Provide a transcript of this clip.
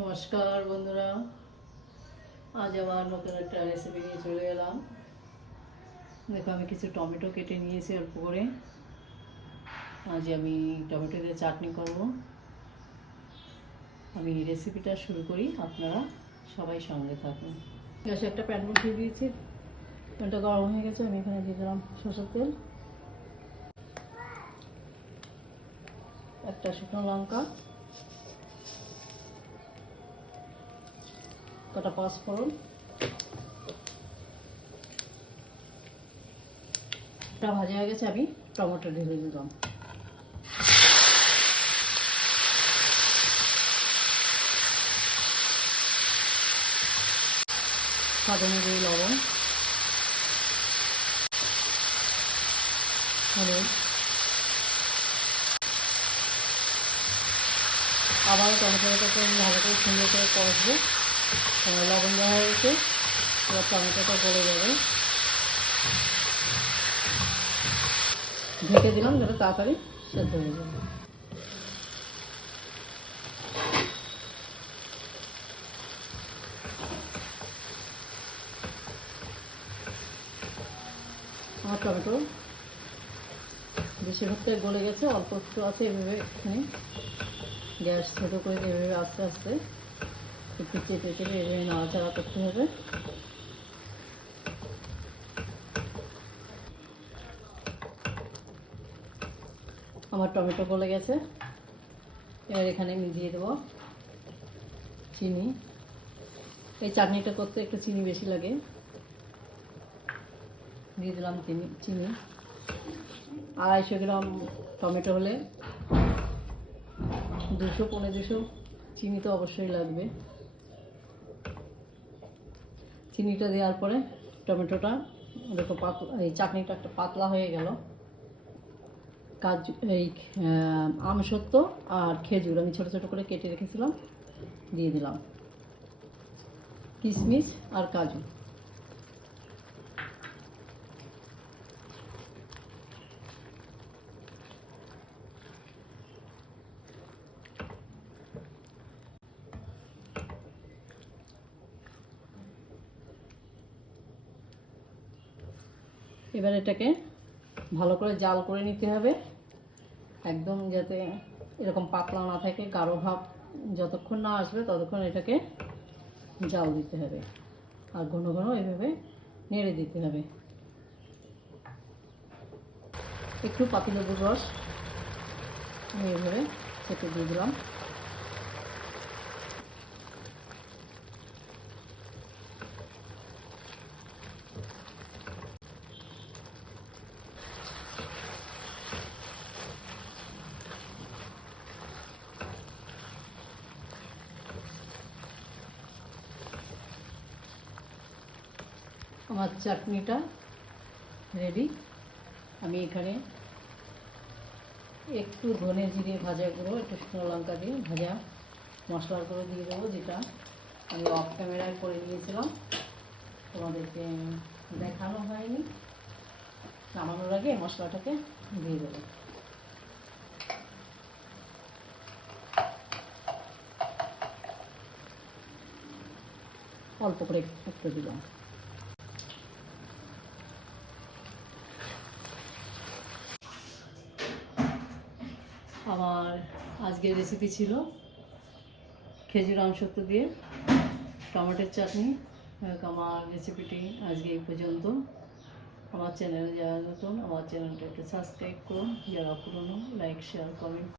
নমস্কার বন্ধুরা। আজ আমার নতুন একটা রেসিপি নিয়ে চলে এলাম। দেখো, আমি কিছু টমেটো কেটে নিয়েছি অল্প করে। আজ আমি টমেটো দিয়ে চাটনি করব। আমি রেসিপিটা শুরু করি, আপনারা সবাই সঙ্গে থাকুন। গ্যাসে একটা প্যান বসিয়ে দিয়েছি। প্যানটা গরম হয়ে গেছে, আমি এখানে দিয়ে দিলাম সরষের তেল। একটা শুকনো লঙ্কা। কটা পাঁচফোড়ন ভাজা হয়ে গেছে, আমি টমেটো ঢেলে দিলাম। স্বাদ লবণ। হলুদ। আবার টমেটোটাকে আমি ভালো করে সুন্দর করে কষবো। লবণ দেওয়া হয়েছে এবার টমেটোটা গলে যাবে। ঢেকে দিলাম যাতে তাড়াতাড়ি সেদ্ধ হয়ে যাবে আমার টমেটো বেশিরভাগটাই গলে গেছে, অল্প একটু আছে এভাবে এখানে। গ্যাস ছোটো করে এভাবে আস্তে আস্তে একটু চেপে চেপে এভাবে নাড়াচাড়া করতে হবে। আমার টমেটো গলে গেছে। এবার এখানে আমি দেবো চিনি। এই চাটনিটা করতে একটু চিনি বেশি লাগে। দিয়ে দিলাম চিনি চিনি। আড়াইশো গ্রাম টমেটো হলে দুশো পনেরো দুশো চিনি তো অবশ্যই লাগবে। চিনিটা দেওয়ার পরে টমেটোটা, দেখো পাতলা এই চাটনিটা একটা পাতলা হয়ে গেল। কাজু এই আমসত্ব আর খেজুর আমি ছোটো ছোটো করে কেটে রেখেছিলাম, দিয়ে দিলাম। কিশমিশ আর কাজু। এবার এটাকে ভালো করে জাল করে নিতে হবে। একদম যাতে এরকম পাতলা না থাকে, গাঢ় ভাব যতক্ষণ না আসবে ততক্ষণ এটাকে জাল দিতে হবে। আর ঘন ঘন এভাবে নেড়ে দিতে হবে। একটু পাতিলেবুর রস আমি এভাবে চেপে দিয়ে দিলাম। আমার চাটনিটা রেডি আমি এখানে একটু ধনে জিরে ভাজা গুঁড়ো, একটু শুকনো লঙ্কা দিয়ে ভাজা মশলার করে দিয়ে দেবো, যেটা আমি অফ ক্যামেরায় করে নিয়েছিলাম তোমাদেরকে দেখানো হয়নি। নামানোর আগে মশলাটাকে দিয়ে দেবো। অল্প করে একটু দিলাম আমার আজকের রেসিপি ছিল খেজুর আমসত্ব দিয়ে, টমেটোর চাটনি আমার রেসিপিটি আজকে এই পর্যন্ত। আমার চ্যানেলে যারা নতুন, আমার চ্যানেলটা একটু সাবস্ক্রাইব করুন, যারা পুরনো লাইক শেয়ার কমেন্ট